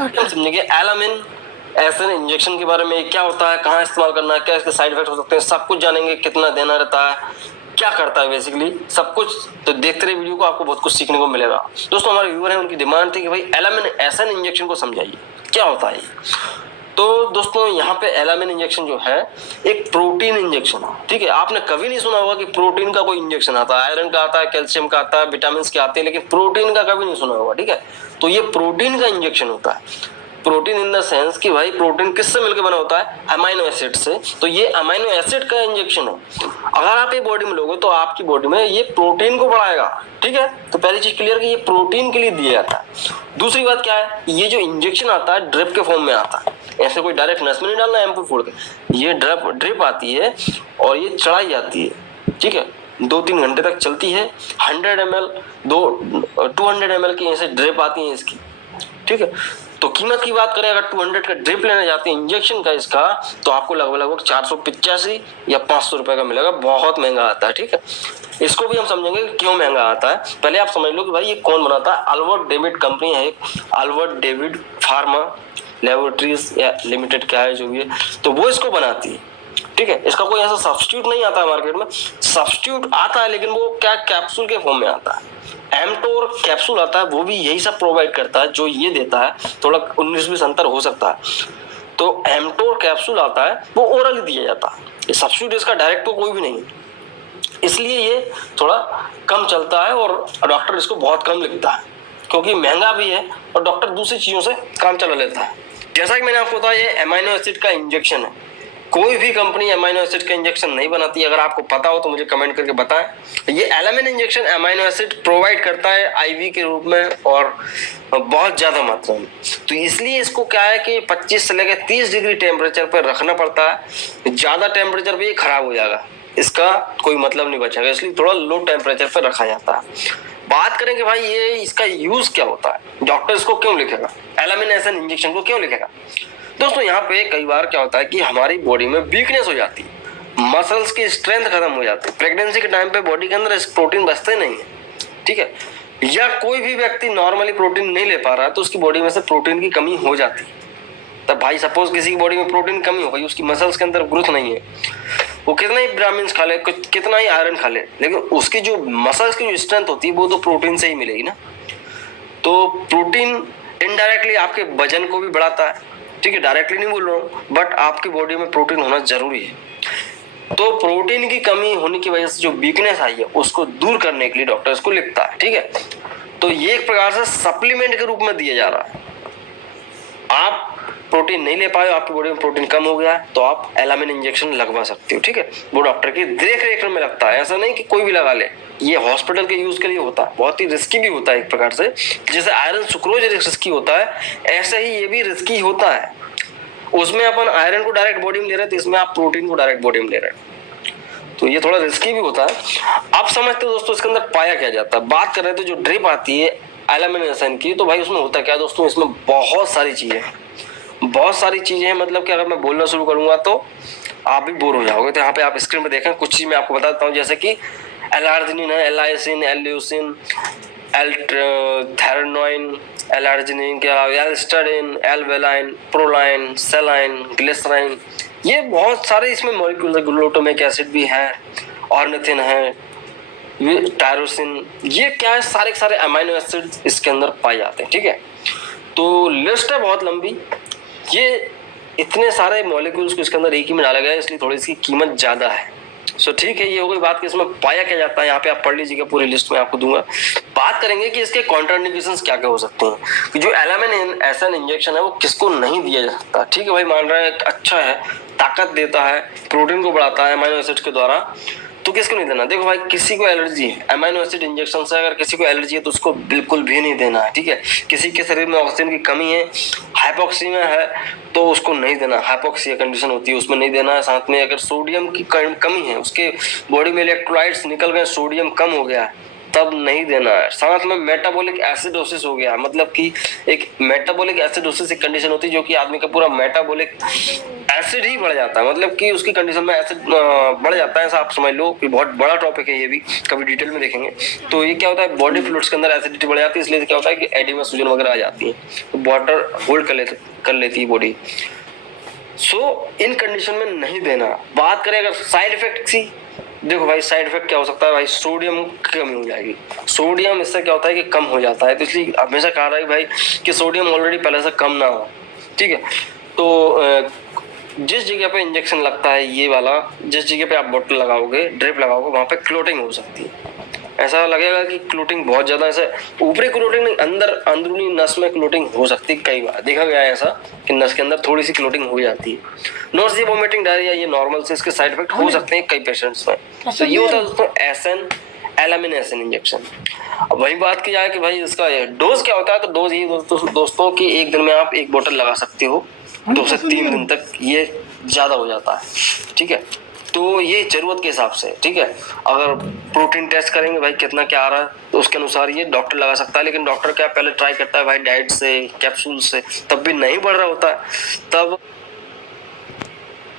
हम समझेंगे एलामिन एसन इंजेक्शन के बारे में, क्या होता है, कहाँ इस्तेमाल करना है, क्या इसके साइड इफेक्ट हो सकते हैं, सब कुछ जानेंगे। कितना देना रहता है, क्या करता है, बेसिकली सब कुछ। तो देखते रहे वीडियो को, आपको बहुत कुछ सीखने को मिलेगा। दोस्तों हमारे व्यूअर हैं, उनकी डिमांड थी कि भाई एलामिन एसन इंजेक्शन को समझाइए, क्या होता है। तो दोस्तों यहाँ पे एलामिन इंजेक्शन जो है एक प्रोटीन इंजेक्शन है, ठीक है। आपने कभी नहीं सुना होगा कि प्रोटीन का कोई इंजेक्शन आता है, आयरन का आता है, कैल्शियम का आता है, विटामिन के आते हैं, लेकिन प्रोटीन का कभी नहीं सुना होगा, ठीक है। तो ये प्रोटीन का इंजेक्शन होता है। प्रोटीन इन द सेंस कि भाई प्रोटीन किससे मिलकर बना होता है, अमाइनो एसिड से। तो ये अमाइनो एसिड का इंजेक्शन है। अगर आप ये बॉडी में लोगे तो आपकी बॉडी में ये प्रोटीन को बढ़ाएगा, ठीक है। तो पहली चीज क्लियर कि ये प्रोटीन के लिए दिया जाता है। दूसरी बात क्या है, ये जो इंजेक्शन आता है ड्रिप के फॉर्म में आता है, ऐसे कोई डायरेक्ट नस में नहीं डालना एम्पू फोड़ के। ये ड्रिप आती है और ये चढ़ाई जाती है, ठीक है। 2-3 घंटे तक चलती है। 100 ml 200 ml की ऐसे ड्रिप आती है इसकी, ठीक है। तो कीमत की बात करें, अगर 200 का ड्रिप लेने जाते हैं इंजेक्शन का इसका, तो आपको लगभग 485 या 500 रुपए का मिलेगा। बहुत महंगा आता है, ठीक है। इसको भी हम समझेंगे कि क्यों महंगा आता है। पहले आप समझ लो कि भाई ये कौन बनाता है। अल्बर्ट डेविड कंपनी है, अल्बर्ट डेविड फार्मा लेबोरेटरीज या लिमिटेड क्या है जो भी है, तो वो इसको बनाती है, ठीक है। इसका कोई ऐसा सब्स्टिट्यूट नहीं आता है मार्केट में। सब्स्टिट्यूट आता है लेकिन वो क्या कैप्सूल के फॉर्म में आता है। एमटोर कैप्सूल आता है, वो भी यही सब प्रोवाइड करता है जो ये देता है। थोड़ा 19-20 अंतर हो सकता है। तो एमटोर कैप्सूल आता है, वो ओरली दिया जाता है। ये सब्स्टिट्यूट इसका डायरेक्ट तो कोई भी नहीं है, इसलिए ये थोड़ा कम चलता है और डॉक्टर इसको बहुत कम लिखता है, क्योंकि महंगा भी है और डॉक्टर दूसरी चीजों से काम चला लेता है। जैसा कि मैंने आपको बताया, ये अमाइनो एसिड का इंजेक्शन है। कोई भी कंपनी अमाइनो एसिड का इंजेक्शन नहीं बनाती। अगर आपको पता हो तो मुझे कमेंट करके बताएं। ये एलामिन इंजेक्शन अमाइनो एसिड प्रोवाइड करता है आईवी के रूप में और बहुत ज्यादा मात्रा में। तो इसलिए इसको क्या है कि 25 से लेकर 30 डिग्री टेम्परेचर पर रखना पड़ता है। ज्यादा टेम्परेचर पे ये खराब हो जाएगा, इसका कोई मतलब नहीं बचेगा, इसलिए थोड़ा लो टेम्परेचर पर रखा जाता है। बात करें कि भाई ये इसका यूज क्या होता है, डॉक्टर इसको क्यों लिखेगा, एलामिन एसिड इंजेक्शन को क्यों लिखेगा। दोस्तों यहाँ पे कई बार क्या होता है कि हमारी बॉडी में वीकनेस हो जाती है, मसल्स की स्ट्रेंथ खत्म हो जाती है। प्रेगनेंसी के टाइम पे बॉडी के अंदर प्रोटीन बचते नहीं है, ठीक है। या कोई भी व्यक्ति नॉर्मली प्रोटीन नहीं ले पा रहा है तो उसकी बॉडी में से प्रोटीन की कमी हो जाती है। तब भाई सपोज किसी की बॉडी में प्रोटीन कमी हो गई, उसकी मसल्स के अंदर ग्रोथ नहीं है, वो कितना ही विटामिन्स खा ले, कितना ही आयरन खा ले, लेकिन उसकी जो मसल्स की जो स्ट्रेंथ होती है वो तो प्रोटीन से ही मिलेगी ना। तो प्रोटीन इनडायरेक्टली आपके वजन को भी बढ़ाता है, ठीक है। डायरेक्टली नहीं बोल रहा हूँ, बट आपकी बॉडी में प्रोटीन होना जरूरी है। तो प्रोटीन की कमी होने की वजह से जो वीकनेस आई है उसको दूर करने के लिए डॉक्टर इसको लिखता है, ठीक है। तो ये एक प्रकार से सप्लीमेंट के रूप में दिया जा रहा है। आप प्रोटीन नहीं ले पाए, आपकी बॉडी में प्रोटीन कम हो गया तो आप एलामिन इंजेक्शन लगवा सकते हो, ठीक है। वो डॉक्टर की देख रेख में लगता है, ऐसा नहीं कि कोई भी लगा ले। ये हॉस्पिटल के यूज के लिए होता है, बहुत ही रिस्की भी होता है एक प्रकार से। जैसे आयरन सुक्रोज रिस्की होता है, ऐसे ही ये भी रिस्की होता है। उसमें अपन आयरन को डायरेक्ट बॉडी में ले रहे हैं, तो इसमें आप प्रोटीन को डायरेक्ट बॉडी में ले रहे हैं, तो ये थोड़ा रिस्की भी होता है। आप समझते हो दोस्तों इसके अंदर पाया क्या जाता है। बात कर रहे थे जो ड्रिप आती है एलामिन एसिड की, तो भाई उसमें होता क्या दोस्तों, इसमें बहुत सारी चीजें हैं। मतलब कि अगर मैं बोलना शुरू करूंगा तो आप भी बोर हो जाओगे। तो यहाँ पे आप स्क्रीन पे देखें, कुछ चीज मैं आपको बता देता हूँ, जैसे कि एलार्जिनिन है, एलाइसिन, एल्यूसिन, एल्थेरेनोइन, एलार्जिनिन के अलावा एल्स्टरिन, एल्वेलाइन, प्रोलाइन, सेलाइन, ग्लिसराइन, ये बहुत सारे इसमें मॉलिक्यूल है। ग्लूटामिक एसिड भी है, ऑर्निथिन है, टायरोसिन, ये क्या है, सारे सारे अमाइनो एसिड इसके अंदर पाए जाते हैं, ठीक है। तो लिस्ट है बहुत लंबी। ये इतने सारे मॉलिक्यूल्स को इसके अंदर एक ही में डाला गया है, इसलिए थोड़ी इसकी कीमत ज्यादा है। सो ठीक है, ये हो गई बात कि इसमें पाया क्या जाता है। यहाँ पे आप पढ़ लीजिएगा, पूरी लिस्ट में आपको दूंगा। बात करेंगे कि इसके कॉन्ट्राइंडिकेशंस क्या क्या हो सकते हैं, कि जो एलामिन एसिड इंजेक्शन है वो किसको नहीं दिया जा सकता। ठीक है भाई, मान रहे हैं अच्छा है, ताकत देता है, प्रोटीन को बढ़ाता है अमीनो एसिड के द्वारा, तो किसको नहीं देना। देखो भाई, किसी को एलर्जी है अमीनो एसिड इंजेक्शन से, अगर किसी को एलर्जी है तो उसको बिल्कुल भी नहीं देना है, ठीक है। किसी के शरीर में ऑक्सीजन की कमी है, हाइपोक्सीमिया है, तो उसको नहीं देना। हाइपोक्सिया कंडीशन होती है उसमें नहीं देना है। साथ में अगर सोडियम की कमी है, उसके बॉडी में इलेक्ट्रोलाइट्स निकल गए, सोडियम कम हो गया है, तब नहीं देना है। साथ में मेटाबॉलिक एसिडोसिस हो गया, मतलब कि एक मेटाबॉलिक एसिडोसिस एक कंडीशन होती है जो कि आदमी का पूरा मेटाबॉलिक एसिड ही बढ़ जाता है, मतलब कि उसकी कंडीशन में एसिड बढ़ जाता है, ऐसा आप समझ लो कि बहुत बड़ा टॉपिक है ये भी, कभी डिटेल में देखेंगे। तो ये क्या होता है, बॉडी फ्लूइड्स के अंदर एसिडिटी बढ़ जाती है, इसलिए क्या होता है कि एडिमा सूजन वगैरह आ जाती है, तो वाटर होल्ड कर लेती है बॉडी। इन कंडीशन में नहीं देना। बात करें अगर साइड इफेक्ट की, देखो भाई साइड इफेक्ट क्या हो सकता है भाई, सोडियम की कमी हो जाएगी। सोडियम इससे क्या होता है कि कम हो जाता है, तो इसलिए हमेशा कहा रहा है भाई कि सोडियम ऑलरेडी पहले से कम ना हो, ठीक है। तो जिस जगह पे इंजेक्शन लगता है ये वाला, जिस जगह पे आप बोतल लगाओगे, ड्रिप लगाओगे, वहां पे क्लोटिंग हो सकती है। ऐसा लगेगा कि क्लोटिंग बहुत ज्यादा, ऐसे ऊपरी क्लोटिंग नहीं, अंदर अंदरूनी नस में क्लोटिंग हो सकती है। कई बार देखा गया है ऐसा कि नस के अंदर थोड़ी सी क्लोटिंग हो जाती है। नोजिया, वोमिटिंग, डायरिया, ये नॉर्मल से इसके साइड इफेक्ट हो सकते हैं कई पेशेंट्स में। तो ये होता है दोस्तों एसन एलामिन एसन इंजेक्शन। अब वही बात की जाए कि भाई इसका डोज क्या होता है, तो डोज ये दोस्तों कि एक दिन में आप एक बोतल लगा सकते हो, 2 से 3 दिन तक ये ज्यादा हो जाता है, ठीक है। तो ये जरूरत के हिसाब से, ठीक है। अगर प्रोटीन टेस्ट करेंगे भाई कितना क्या आ रहा है, तो उसके अनुसार ये डॉक्टर लगा सकता है। लेकिन डॉक्टर क्या पहले ट्राई करता है भाई डाइट से, कैप्सूल से, तब भी नहीं बढ़ रहा होता है, तब